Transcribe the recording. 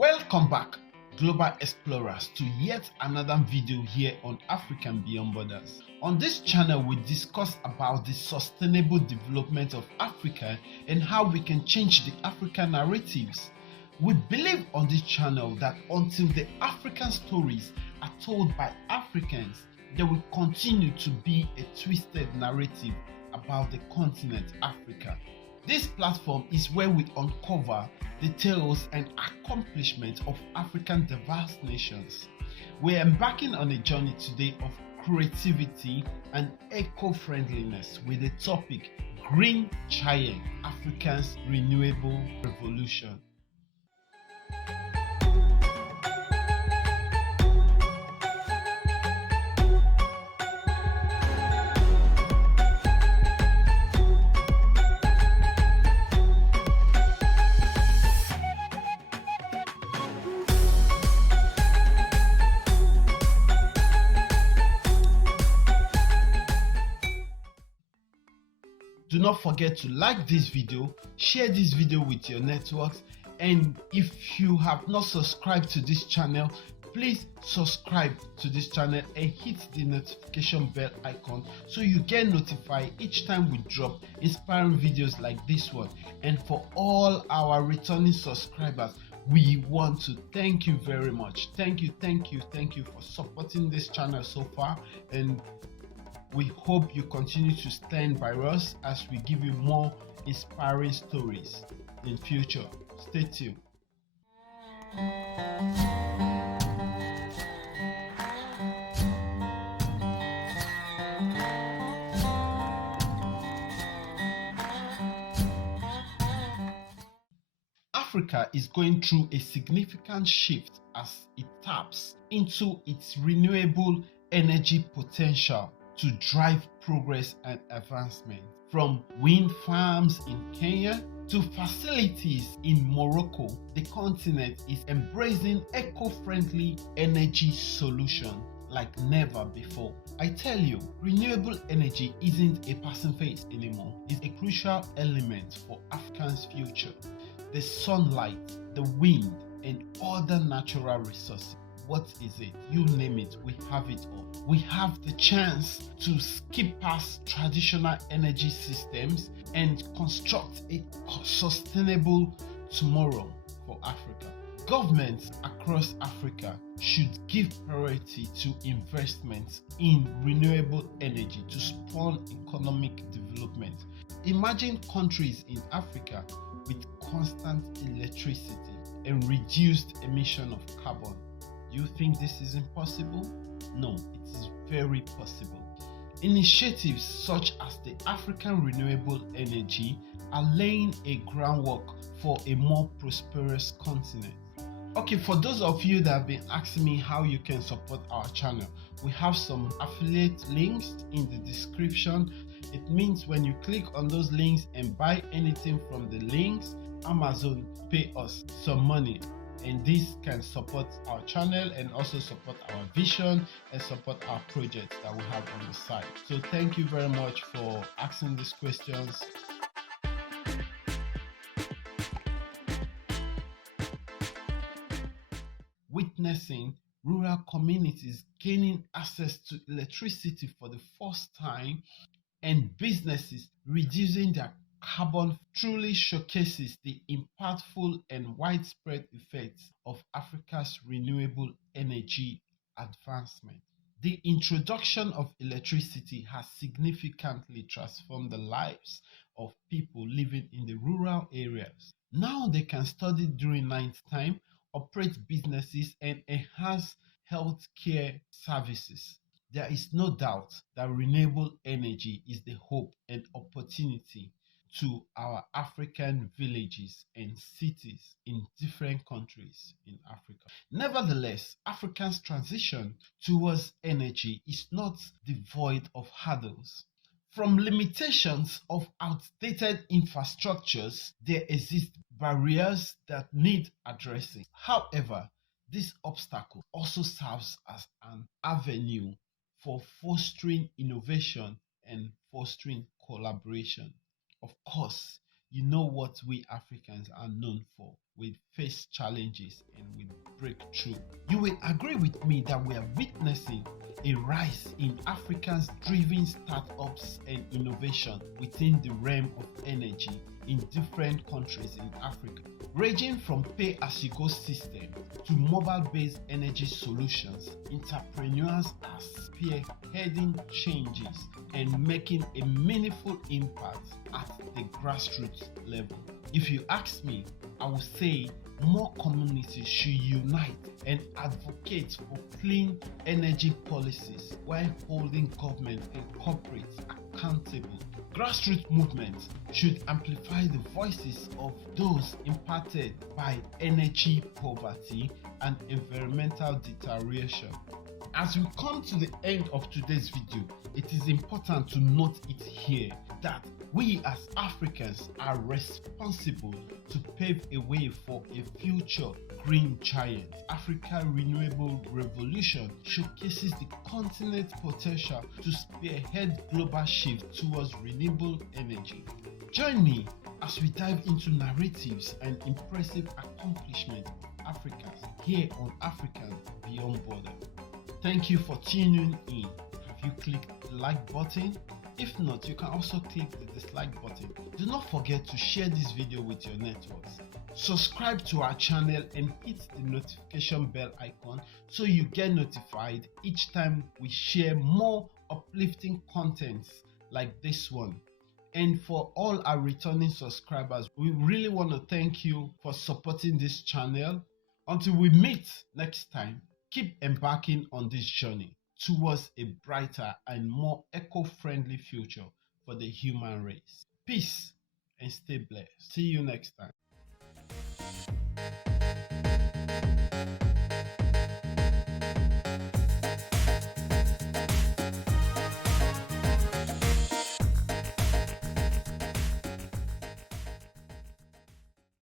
Welcome back, global explorers, to yet another video here on African Beyond Borders. On this channel, we discuss about the sustainable development of Africa and how we can change the African narratives. We believe on this channel that until the African stories are told by Africans, there will continue to be a twisted narrative about the continent Africa. This platform is where we uncover the tales and accomplishments of African diverse nations. We're embarking on a journey today of creativity and eco-friendliness with the topic Green Giant, Africa's Renewable Revolution. Do not forget to like this video, share this video with your networks, and if you have not subscribed to this channel, please subscribe to this channel and hit the notification bell icon so you get notified each time we drop inspiring videos like this one. And for all our returning subscribers, we want to thank you very much. Thank you for supporting this channel so far, and we hope you continue to stand by us as we give you more inspiring stories in future. Stay tuned. Africa is going through a significant shift as it taps into its renewable energy potential to drive progress and advancement. From wind farms in Kenya to facilities in Morocco, the continent is embracing eco-friendly energy solutions like never before. I tell you, renewable energy isn't a passing phase anymore. It's a crucial element for Africa's future. The sunlight, the wind, and other natural resources. What is it? You name it, we have it all. We have the chance to skip past traditional energy systems and construct a sustainable tomorrow for Africa. Governments across Africa should give priority to investments in renewable energy to spawn economic development. Imagine countries in Africa with constant electricity and reduced emission of carbon. Do you think this is impossible? No, it is very possible. Initiatives such as the African Renewable Energy are laying a groundwork for a more prosperous continent. Okay, for those of you that have been asking me how you can support our channel, we have some affiliate links in the description. It means when you click on those links and buy anything from the links, Amazon pay us some money. And this can support our channel and also support our vision and support our projects that we have on the side. So thank you very much for asking these questions. Witnessing rural communities gaining access to electricity for the first time and businesses reducing their carbon truly showcases the impactful and widespread effects of Africa's renewable energy advancement. The introduction of electricity has significantly transformed the lives of people living in the rural areas. Now they can study during night time, operate businesses, and enhance healthcare services. There is no doubt that renewable energy is the hope and opportunity to our African villages and cities in different countries in Africa. Nevertheless, Africa's transition towards energy is not devoid of hurdles. From limitations of outdated infrastructures, there exist barriers that need addressing. However, this obstacle also serves as an avenue for fostering innovation and fostering collaboration. Of course, you know what we Africans are known for. will face challenges and will break through. You will agree with me that we are witnessing a rise in Africans driven startups and innovation within the realm of energy in different countries in Africa, ranging from pay-as-you-go systems to mobile-based energy solutions. Entrepreneurs are spearheading changes and making a meaningful impact at the grassroots level. If you ask me, I would say more communities should unite and advocate for clean energy policies while holding government and corporates accountable. Grassroots movements should amplify the voices of those impacted by energy poverty and environmental deterioration. As we come to the end of today's video, it is important to note it here that we as Africans are responsible to pave a way for a future green giant. Africa Renewable Revolution showcases the continent's potential to spearhead global shift towards renewable energy. Join me as we dive into narratives and impressive accomplishments of Africans here on Africans Beyond Border. Thank you for tuning in. Have you clicked the like button? If not, you can also click the dislike button. Do not forget to share this video with your networks. Subscribe to our channel and hit the notification bell icon so you get notified each time we share more uplifting contents like this one. And for all our returning subscribers, we really want to thank you for supporting this channel. Until we meet next time, keep embarking on this journey towards a brighter and more eco-friendly future for the human race. Peace and stay blessed. See you next time.